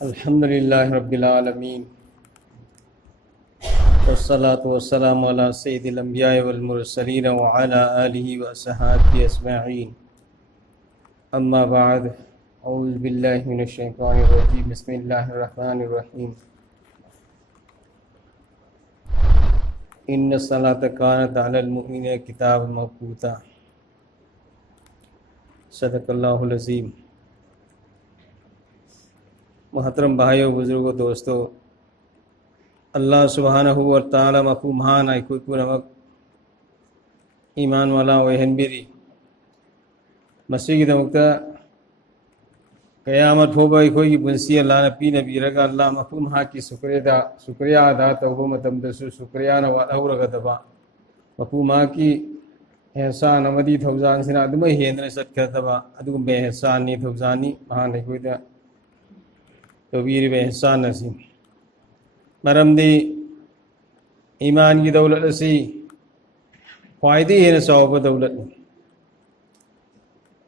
अल्हम्दुलिल्लाहि रब्बिल आलमीन वस्सलातु वस्सलामु अला सय्यिदिल अंबिया'i वल मुरसलीन व अला आलिहि व अस्हाबिहि अजमईन। अम्मा बाद, औज़ु बिल्लाहि मिनश शैतानिर रजीम। बिस्मिल्लाहिर रहमानिर रहीम। इन्न सलात कानत अलल मुमिनीना किताबन मौक़ूता। सदक़ल्लाहुल अज़ीम। मोहतरम भाइयों, बुजुर्गों, दोस्तों, अल्लाह सुब्हानहु व तआला मफहूमान आई कोई नमक ईमान वाला वहन बिरी मसीह दमकता क़यामत होगा कोई बुनसी अल्लाह ने पी नबी रगा अल्लाह मफहूम हा की शुक्रिया अदा तौबो मतम दसु शुक्रिया न वाला दबा मफहूम हा की एहसान अमदी थौजान सिना अदम हेंद्र सत्करतबा अदुम बेहसान नी थौजानी महा ने कोई दा तो वीर बेहसान नसी मरमदी ईमान की दौलत से ख्वायदे है सौब दौलत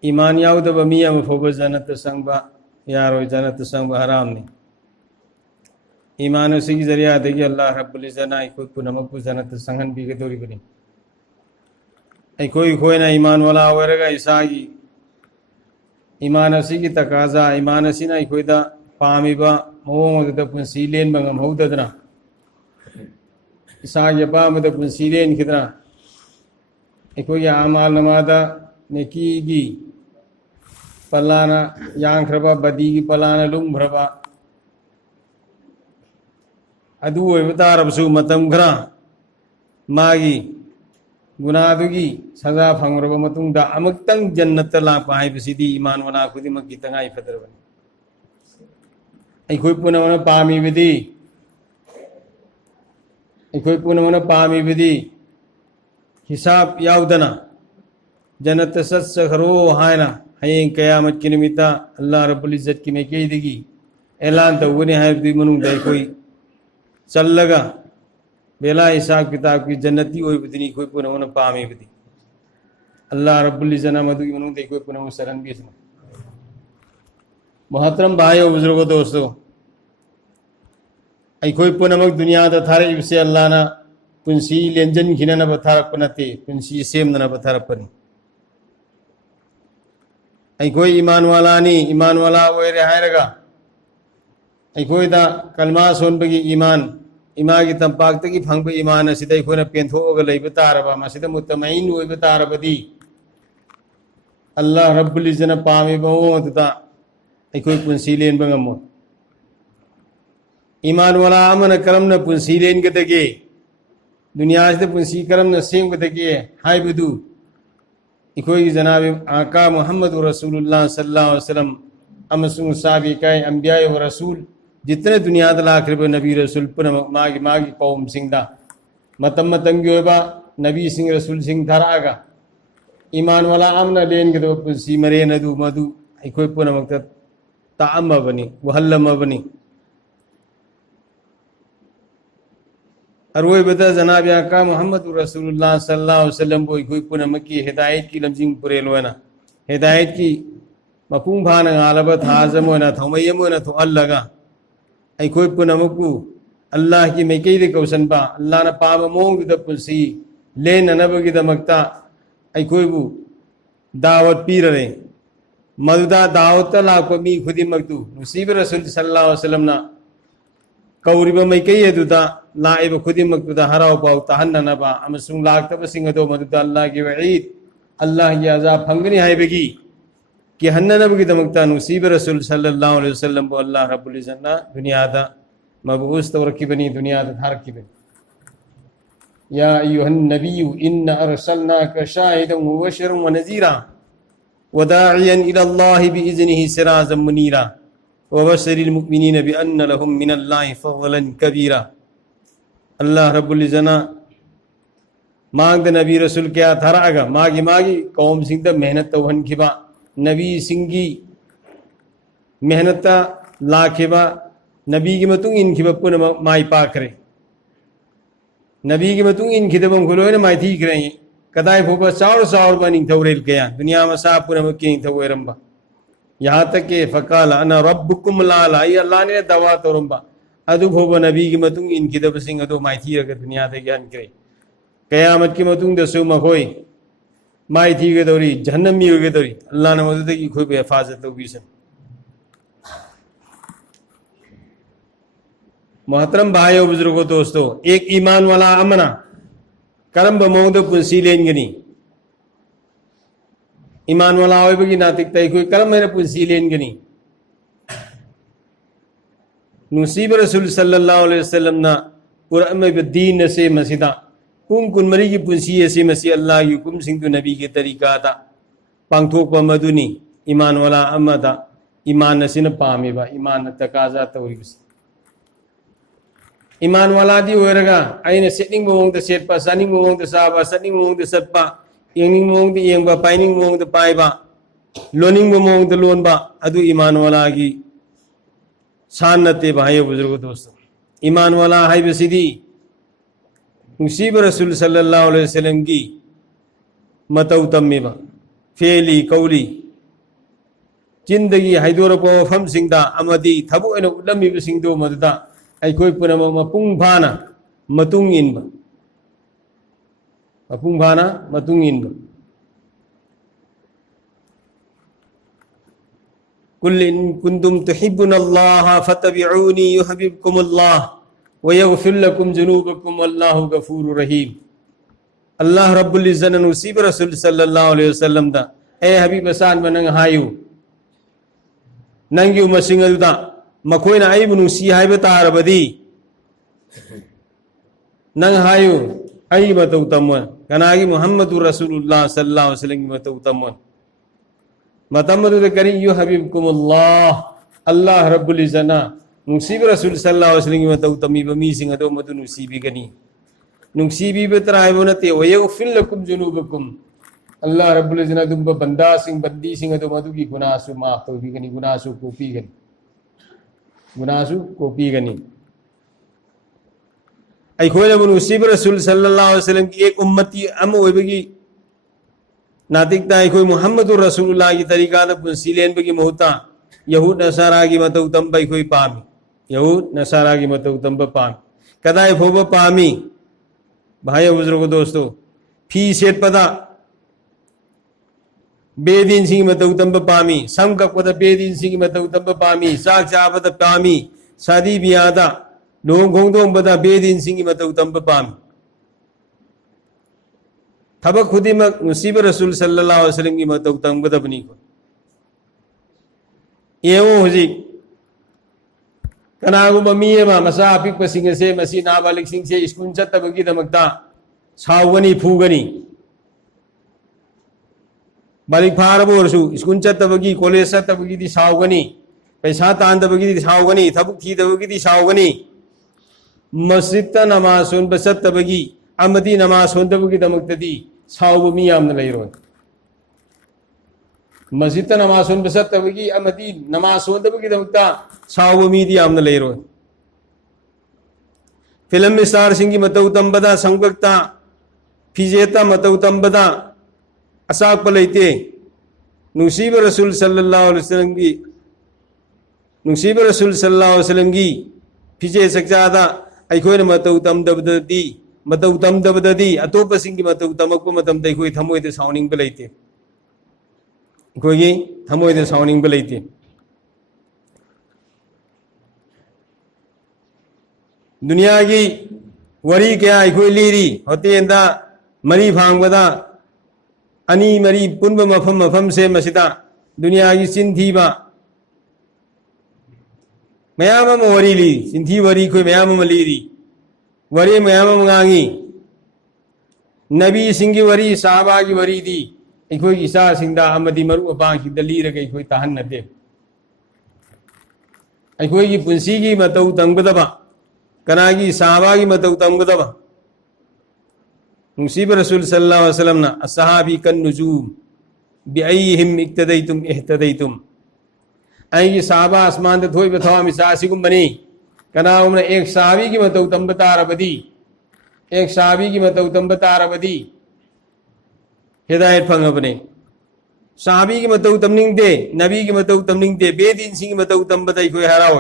ईमान याउदब मिया मफोब जन्नत संगबा यारो जन्नत संगबा हराम ने ईमान से की जरिया देगी अल्लाह रब्बुल इज्जत आई कोई नमक को जन्नत संगन भी के दौरी बनी आई कोई ना ईमान वाला वरगा ईसागी ईमान से की तकाजा ईमान से ना कोई दा पामिबा मवोंद पुंसीलेन बंगम हौदना इसागे पामद पुंसीलेन कितना अखोई आमाल नमादा नेकीगी पलाना यांख्रबा बदीगी पलाना लुंभ्रबा अदु तारबसु मतम घरा मागी गुनादुगी सजा फंग्रबा मतुंगदा अमक्तंग जन्नत लापा हाइबसिदी ईमान वला खुदिमक की तंगाई फदरबनी अखोई पुनमन पामीबदी अखोई पुनमन पामीबदी हिसाब याउदना जन्नत सत्सखरो हायना हयें क़यामत की निमित्ता अल्लाह रब्बुल इज्जत की मैं कही देगी ऐलान तो वो है दी मनु दे कोई चल लगा बेला हिसाब किताब की जन्नती होई बदनी कोई पुनमन पामीबदी अल्लाह रब्बुल इज्जत मदु की मनु दे कोई पुनमन सरन भी इसमें। मोहतरम भाइयों, बुजुर्गों, दोस्तों, कोई पुनमक दुनिया दा थारे इबसे अल्लाह ना पुंसी लेंजन खिना ना बथारक पनते पुंसी सेम ना बथारक पनी कोई ईमान वाला नी ईमान वाला वो रहा रगा कोई दा कलमा सोन बगी ईमान इमा की तंपाक तकी फंग ईमान असिदा कोई ना पेंथो अगर लई बतारबा मसिदा मुतमईन वो बतारबदी अल्लाह रब्बुल इज्जत ना पामे बो तता कोई पुंसी लेन बंगमो ईमान वाला अमन करम न पुंसी लेन के तके दुनिया से पुंसी करम न सेम के तके हाय बदू कोई जनाब आका मोहम्मद रसूलुल्लाह सल्लल्लाहु अलैहि वसल्लम अमसुन साबिकाए अंबिया व रसूल जितने दुनिया दला आखिर नबी रसूल पुन मागी कौम सिंह मतम मतंगी होबा नबी सिंह रसूल सिंह धरागा ईमान वाला अमन लेन के तो पुंसी मरे नदू मधु कोई पुन मक्त ताम बनी वहल्लम बनी और वही बता जनाब आका मोहम्मद रसूलुल्लाह सल्लल्लाहु अलैहि वसल्लम को कोई पुनम की हिदायत की लमजिंग पुरेल होना हिदायत की मफहूम भान गालबत हाजम होना थमयम होना तो अल्लाह आई कोई पुनम को अल्लाह की मैं कई दे कौसन पा अल्लाह ना पाव मोंग द पुलसी ले ननब की दमकता आई कोई बु दावत पीर रहे मदुदा दावत ला को मी खुदी मगदू नसीब रसूल सल्लल्लाहु अलैहि वसल्लम ना कौरिब मैं कई दुदा लाइब खुदी मगदुदा हराव पाव तहन्न नबा अमसुंग लागतब सिंह दो मदुदा अल्लाह की वईद अल्लाह की अजाब फंगनी हाय बेगी कि हन्न नब की दमकता नसीब रसूल सल्लल्लाहु अलैहि वसल्लम को अल्लाह रब्बुल इज्जत ना दुनिया दा मबऊस तौर की बनी दुनिया दा धार की बनी या अय्युहन नबिय्यु इन्ना अरसलनाका शाहिदन व बशीरन व नज़ीरा वदाइयन इलल्लाहि बिइज़्निहि सिराजम मुनीरा वबश्शिरिल मुमिनीन बिअन्न लहुम मिनल्लाहि फ़ज़लन कबीरा। अल्लाह रब्बुल इज़्ज़त मांग नबी रसूल क्या थरागा मागी कौम सिंह मेहनत तवहन खिबा नबी सिंगी मेहनत लाखिबा नबी की मतुंग इन खिबा पुन माई पाखरे नबी की मतुंग इन खिदबम खुलो ने माई थी करे कदाई फोबा सावर बनी थवरेल गया दुनिया में सा पुन मक्की थवेरंबा यहाँ तक के फ़काल अना रब्बुकुम लाला ये अल्लाह ने दवा तोरम्बा अदु भोब नबी की मतुंग इनकी दब सिंह अदो माइथी रगत दुनिया ते ज्ञान करे कयामत की मतुंग दसु मखोई माइथी के दौरी जहन्नमी के दौरी अल्लाह ने मदद की कोई हिफाजत होगी सन मोहतरम भाइयों बुजुर्गों दोस्तों एक ईमान वाला अमना करम बमोंद पुंसी लेंगनी ईमान वाला होए बगी नातिकता कोई करम मेरे पुंसी लेंगनी नुसीब रसूल सल्लल्लाहु अलैहि वसल्लम ना कुरान में दीन से मसीदा कुन मरी की पुंसी ऐसी मसी अल्लाह की हुक्म सिंह नबी के तरीका था पांगथोक मदुनी ईमान वाला अमदा ईमान नसीन पामेबा ईमान तकाजा तौरीस ईमान वाला दी होरगा आइने सेटिंग मोंग द सेट पा सनिंग मोंग द साबा सनिंग मोंग द सत्पा यंगिंग मोंग द यंगबा पाइनिंग मोंग द पाइबा लोनिंग मोंग द लोनबा अदु ईमान वाला की शान नते भाई बुजुर्ग दोस्तों ईमान वाला हाई बसीदी मुसीब रसूल सल्लल्लाहु अलैहि वसल्लम की मतौ तम्मेबा फेली कौली जिंदगी हाइदोरपो मफम सिंगदा अमदी थबु एनो उलम्मी सिंगदो मददा अखोई पुनम मपुंग भाना मतुंग इनबा मपुंग भाना मतुंग इनबा कुल इन कुंतुम तुहिब्बुनल्लाह फतबिऊनी युहिब्बुकुमुल्लाह व यगफिर लकुम जुनूबकुम वल्लाहु गफूरुर रहीम अल्लाह रब्बुल इज्जत नसीब रसूल सल्लल्लाहु अलैहि वसल्लम दा ए हबीब सान बनंग हायु नंगी मसिंग अदुदा मखोइना आइबु नुसी हाइबा तारबदी नंग हायु आई मतौ तमवन कनागी मुहम्मदुर रसूलुल्लाह सल्लल्लाहु अलैहि वसल्लम मतौ तमवन मतमदु करी यु हबीबकुमुल्लाह अल्लाह रब्बुल इज्जना नुसीब रसूल सल्लल्लाहु अलैहि वसल्लम मतौ तमी बमी सिंग अदो मदु नुसीबी गनी नुसीबी बतराइबो नते वयगफिर लकुम जुनूबकुम अल्लाह रब्बुल इज्जना दुम बंदा सिंग बंदी सिंग अदो मदु की गुनाह माफ तो भी गनी गुनाह को पी गनी गुनासु को पी गनी अखोने मुसीब रसूल सल्लल्लाहु अलैहि वसल्लम की एक उम्मती अम होबगी नातिकता अखोई मुहम्मदुर रसूलुल्लाह की तरीका द पुंसीलेन बगी मोहता यहूद नसारा की मतौ तंब अखोई पामी यहूद नसारा की मतौ तंब पामी कदाई फोब पामी भाई बुजुर्गो दोस्तों फी सेट पदा बेदीन सिंह मतौ तंब पामी सम कपद बेदीन सिंह मतौ तंब पामी साग चाबद पामी शादी बियादा लोंग गोंदोंग बदा बेदीन सिंह मतौ तंब पामी थबक खुदिमक मुसीब रसूल सल्लल्लाहु अलैहि वसल्लम की मतौ तंब दबनी को येवो हुजी कनागु ममीएमा मसा अपिक पसिंग से मसी नाबालिग सिंह से स्कूल चतबगी दमकता सावगनी फूगनी बालिक फारबोरसु स्कूल चतबगी कॉलेज चतबगी दी सावगनी पैसा तांदबगी दी सावगनी थबुक थीदबगी दी सावगनी मस्जिद नमाज सोनब चतबगी अमदी नमाज सोनदबगी दमकतदी सावब मी यामन लैरो मस्जिद नमाज सोनब चतबगी अमदी नमाज सोनदबगी दमकता सावब मी दी यामन लैरो फिल्म स्टार सिंह की मतौ तंबदा संगक्ता फिजेता मतौ तंबदा असाक पलैते नुसीब रसूल सल्लल्लाहु अलैहि वसल्लम की नुसीब रसूल सल्लल्लाहु अलैहि वसल्लम की फिजे सकजादा अखोइन मतौ तमदबदी अतोप सिंह की मतौ तमक मतम अखोई थमोइदे साउनिंग बलैते अखोई थमोइदे साउनिंग बलैते दुनिया की वरी क्या अखोई लीरी होते मरी भांगबदा अनी मरी पुनब मफम मफम से मसिदा दुनिया की सिंथीबा मयाम वरी ली सिंथी वरी कोई मयाम लीरी वरी मयाम गांगी नबी सिंह की वरी साहबा की वरी दी अखोई इसा सिंदा अमदी मरु अपांग की दलीर के अखोई तहन नते अखोई की पुंसी की मतौ तंगदबा कना की साहबा की मतौ तंगदबा मुसीब रसूल सल्लल्लाहु अलैहि वसल्लम ना अस्सहाबी कन नुजूम बिअयहिम इक्तदैतुम इहतदैतुम आई की साहबा आसमान ते थोई बथवा मिसासी गुम बनी कना उमने एक साहबी की मतौ तंबता रबदी एक साहबी की मतौ तंबता रबदी हिदायत फंग अपने साहबी की मतौ तमनिंगते नबी की मतौ तमनिंगते बेदीन सिंह मतौ तंबता इखोय हराव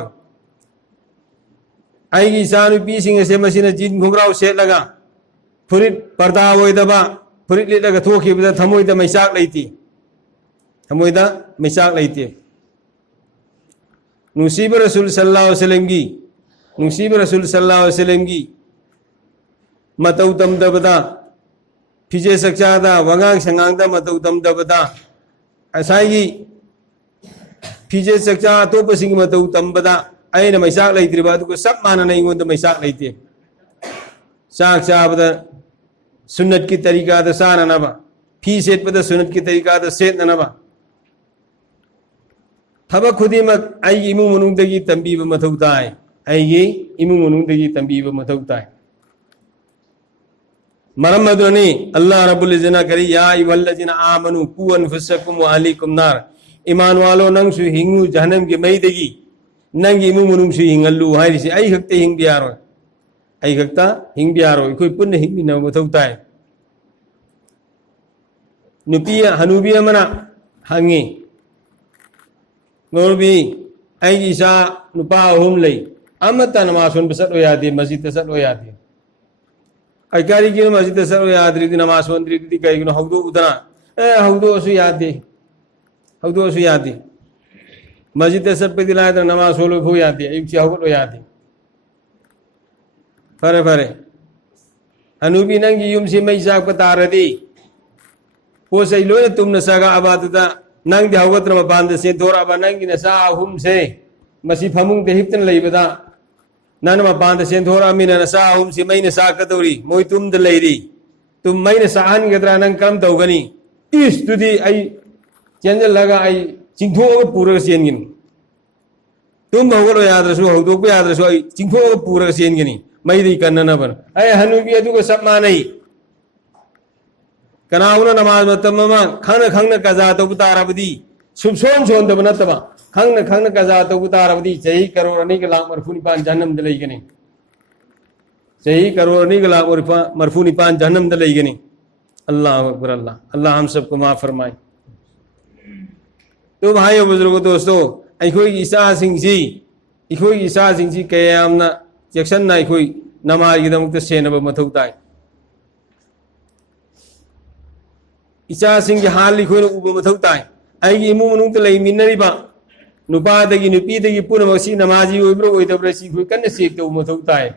आईगी इसानुपी सिंह से मसीना जीन घुमराव सेटलगा फुरित पर्दा ओइदबा फुरित लेटलगा थोखिबदा थमोइदा मैसाक लैती थमोइदा मैसाक लैती नुसीब रसूल सल्लल्लाहु अलैहि वसल्लम की नुसीब रसूल सल्लल्लाहु अलैहि वसल्लम की मतौ तमदबदा फिजे सकचादा वंगांग संगांगदा मतौ तमदबदा असाई फिजे सकचा अतोपसिंग मतौ तमबदा अयन मैसाक लैत्रिबा अदुको सब मानना इंगोंद मैसाक लैते साक चाबदा सुन्नत की तरीका दा साननबा फी सेटपदा सुन्नत की तरीका दा सेटनबा थबक खुदिमक आईगी इमुंग मनुंगदगी तंबीबा मथौ ताय आईगी इमुंग मनुंगदगी तंबीबा मथौ ताय मरम मदुनी अल्लाह रब्बुल इज्जत करी या अय्युहल्लज़ीना आमनु कू अनफुसकुम व अहलीकुम नार ईमान वालो नंगसु हिंगु जहन्नम के मईदगी नंगी इमुंग मनुंगसु हिंगल्लु हायरिसि आई खक्ते हिंगबियारो आई खक्ता हिंगबियारो इखोय पुन्ना हिंगबिना मथौ ताय नुपी हनुबी अमना हंगी नोरबी आईगी इसा नुपा अहुम लई अमता नमाज सोनबा चलो यादे मस्जिद चलो यादे आई कारी की मस्जिद चलो याद्री नमाज सोनद्री दी कईगिनो हौदो उदना हौदो असु यादे हौदो असु यादे मस्जिद चटपे दिलायद नमाज सोलो भो यादे अयुक्ति हौगलो यादे फरे फरे हनुबी नंगी युमसी मई चाकपा तारदी पोसै लोय तुमना सगा अबादुदा नंग हौगत्र मपान सेंथोरबा नंगी नसा अहुम से मसी फमुंग ते हिप्तन लैबदा नन मपान सेंथोरमिना नसा अहुम से मई नसा कदौरी मोय तुमद लैरी तुम मई नसा हनगद्रा नंग करम तौगनी इस तुदी आई चेंजल लगा आई चिंथोग पूरग सेनगिन तुम हौगलो याद्रसु हौदोक याद्रसु आई चिंथोग पूरग सेनगिनी मईदी कन्ननबर ay हनुबी अदुगो सब मानई कनाउना नमाज मतममा खंगना खंगना कजा तौबु तारबदी सुबसोन सोनदब नतबा खंगना खंगना कजा तौबु तारबदी चही करोड़ अनी के लाख मरफू निपान जहन्नम द लईगनी चही करोड़ अनी के लाख मरफू निपान जहन्नम द लईगनी अल्लाह अकबर अल्लाह अल्लाह हम सबको माफ फरमाए तो भाइयों बुजुर्गों दोस्तों अखोई ईसा सिंह इखोई ईसा सिंह कयामना चेक्सन्ना अखोई नमाज गिदमुक्त सेनब मथौ ताय इचा सिंह हाल लिखोन उब मथौ ताय आईगी इमु मनुंग लई मिन्नरिबा नुपादगी नुपीदगी पुनमसी नमाजी ओइब्रो ओइदब्र सी खोय कन्न सेक तो मथौ ताय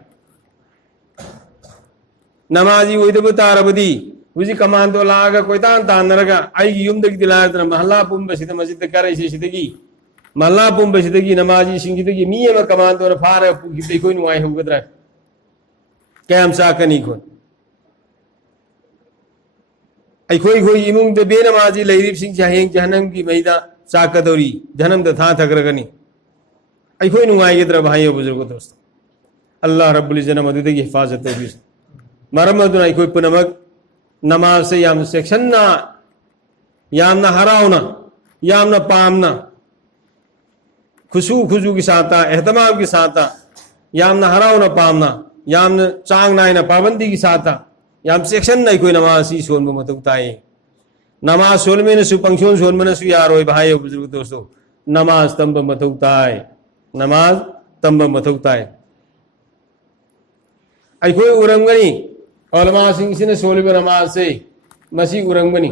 नमाजी ओइदब तारबदी हुजी कमांदो लागा कोइतान तानरगा आईगी युमदगी दिलायदन महल्ला पुंबसिद मस्जिद करैसि सिदगी महल्ला पुंबसिदगी नमाजी सिंगिदगी मियमा कमांदो न फारा पुगिबे खोय नुवाय होगद्रा कैम साकनी खोय अखोई खोई इमुंग दे बेनमाजी लैरिब सिंह हयेंग जहन्नम की मईदा चाकदौरी जहन्नम द था थगरगनी अखोई नुंगाइगद्रा भाइयों बुजुर्गों दोस्तों अल्लाह रब्बुल इज्जत मदुदगी हिफाजत तौबी मरम अदुना अखोई पुनमक नमाज से याम सेक्शनना यामना हराउना यामना पामना खुशू खुजू के साथ एहतमाम के साथ यामना हराउना पामना यामना चांग नायना पाबंदी के साथ याम सेक्शन नहीं कोई नमाज सी सोन मत ताए नमाज सोन में सु पंक्शन सोन में सु यारो भाई बुजुर्ग दोस्तों नमाज तंब मत ताए नमाज तंब मत ताए अखोई उरंगनी औलमा सिंह से सोलिब नमाज से मसी उरंगनी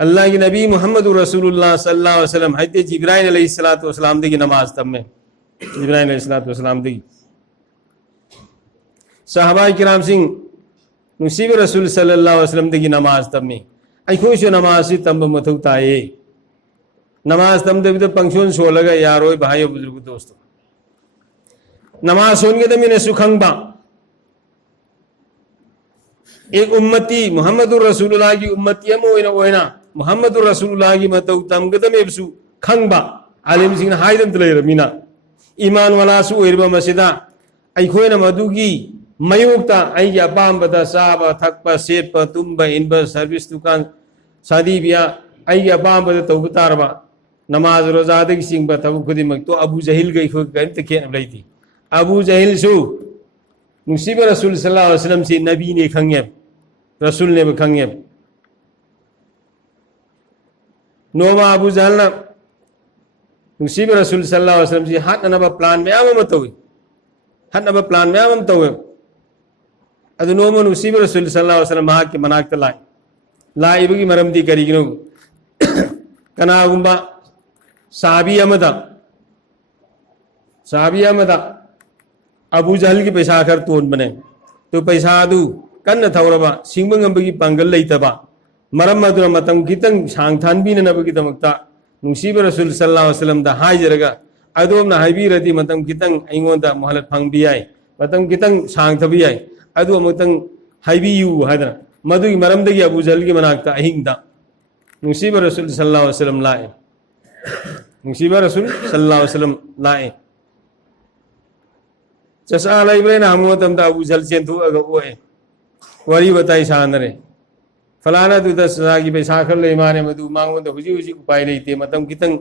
अल्लाह की नबी मोहम्मद रसूलुल्लाह सल्लल्लाहु अलैहि वसल्लम हज़रत जिब्राइल अलैहिस्सलातु वस्सलाम दी नमाज तब में जिब्राइल अलैहिस्सलातु वस्सलाम दी साहबा किराम सिंह नुसीब रसूल सल्लल्लाहु अलैहि वसल्लम दी नमाज तब में अखोई से नमाज से तंब मथौ ताए नमाज तब दे पंक्शन सोलगा यारो भाई बुजुर्ग दोस्तों नमाज सोन के दमिने सुखंगबा एक उम्मती मोहम्मदुर रसूलुल्लाह की उम्मती ओइना मोहम्मदुर रसूलुल्लाह की मतौ तमगदमेबसु खंगबा आलिम सिंह हाइदम तलेरमिना ईमान वालासु ओइरबा मसिदा अखोइना मदुगी मयुक्ता आइगी अपाम्बदा साबा थकपा सेटपा तुम्बा इनबा सर्विस दुकान शादी बिया आइगी अपाम्बदा तौबु तारबा नमाज रोजादगी सिंगबा तबु खुदिमक तो अबू जहिल गई खो गंत खेन लैती अबू जहिल सु मुसीब रसूल सल्लल्लाहु अलैहि वसल्लम से नबी ने खंगे रसूल ने खंगे नोमा अबू जहल नुसीब रसूल सल्लल्लाहु अलैहि वसल्लम जी हटनब प्लान मैम तौई हटनब प्लान मैम तौे अदु नोमा नुसीब रसूल सल्लल्लाहु अलैहि वसल्लम के मनाक लाए लाइबगी मरमदी करिगिनो कनागुंबा साबी अमदा अबू जहल की पैसा खर तोन बने तो पैसा अदु कन्न थौरबा सिंगबंगबगी पांगल लेतबा मरम अदुना मतम खितंग सांगथानबीनबगी दमक्ता नुसीब रसूल सल्लल्लाहु अलैहि वसल्लम दा हाइजरगा अदोमना हाइबीरदी मतम खितंग अइंगोंदा मोहलत फंगबी याय मतम खितंग सांगथबी याय अदु अमतंग हाइबीयू हादना मदुगी मरमदगी अबू जहल की मनाक्ता अहिंगदा नुसीब रसूल सल्लल्लाहु अलैहि वसल्लम लाए नुसीब रसूल सल्लल्लाहु अलैहि वसल्लम लाए चसा लाइब्रेना हमतम दा अबू जहल चेंथु अगा ओए वरी बताई सानरे फलाना तु दस की पैसा खर ले माने मधु मांगो तो हुजी हुजी उपाय लेते मतम कितंग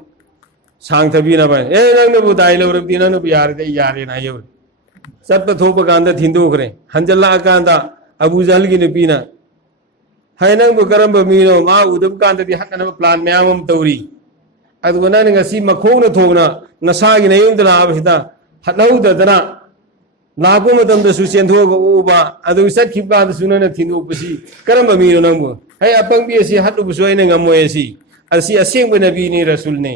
सांग थबी ना भाई ए नंग बुताई लो रबदी ना यार दे यार ना ये सब तो थोप कांदा थिंदो करे हंजल्ला कांदा अबू जहल की नपीना है नंग करम मीनो मा उदम कांदा दी हकन प्लान म्याम तौरी अदु ना ngasi मखोंग न थोगना नसा की नयुंदना अबहिता हनौदना लापो मतम द सुचेन थोग ओबा अदु सत खिबा द सुनन थिंदो पसी करम मीनो नंगो है अपंग बी असि हटु बुसोय न गमोय असि असि असेंग नबी ने रसूल ने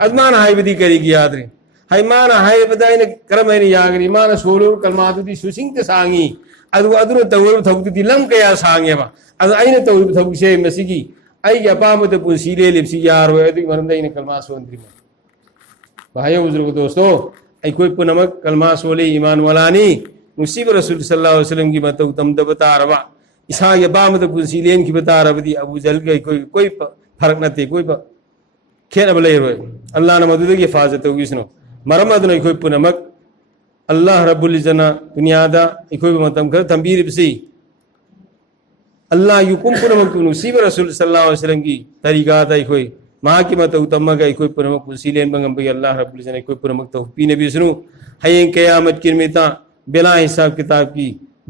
अदमान हाइबदी करी यादरे है मान हाइबदा इन करम ने यागरी मान सोलो कलमादुदी सुसिंग त सांगी अदु अदुन तवर थौगदी लम कया सांगेबा अदु आइने तवर थौगसे मसिगी आई के अपामत पुंसी ले लिपसी यार होय अदु मरम इन कलमा सोंद्री भाइयों बुजुर्ग दोस्तों कोई पुनमक कलमा सोले ईमान वालानी मुसीब रसूल सल्लल्लाहु अलैहि वसल्लम की मतौ तम द बता रबा इसा के बामत पुंसी लेन की बता रबदी अबू जहल के कोई फर्क नते कोई खेन बले रोय अल्लाह ने मदद की हिफाजत होगी सुनो मरमद ने कोई पुनमक अल्लाह रब्बुल इज्जना दुनिया दा कोई मतम कर तंबीर बसी अल्लाह युकुम पुनमक मुसीब रसूल सल्लल्लाहु अलैहि वसल्लम की तरीका दा कोई माँ की मत उत्तम का कोई पुरमक पुसीलेन बंगम भाई अल्लाह रब्बुल इज्जत ने कोई पुरमक तो पीने भी सुनो हयें क़यामत की मिता बिला हिसाब किताब की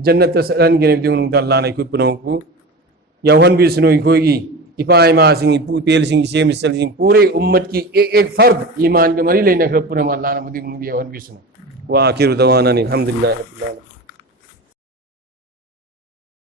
जन्नत सरन के ने दिउन अल्लाह ने कोई पुरमक को यौहन भी सुनो कोई की इपाय मा सिंह पेल सिंह से मिसल सिंह पूरे उम्मत की एक फर्द ईमान के मरी लेने कर पुरम अल्लाह ने मुदी यौहन भी सुनो व आखिर दवाना अल्हम्दुलिल्लाह रब्बिल आलमीन।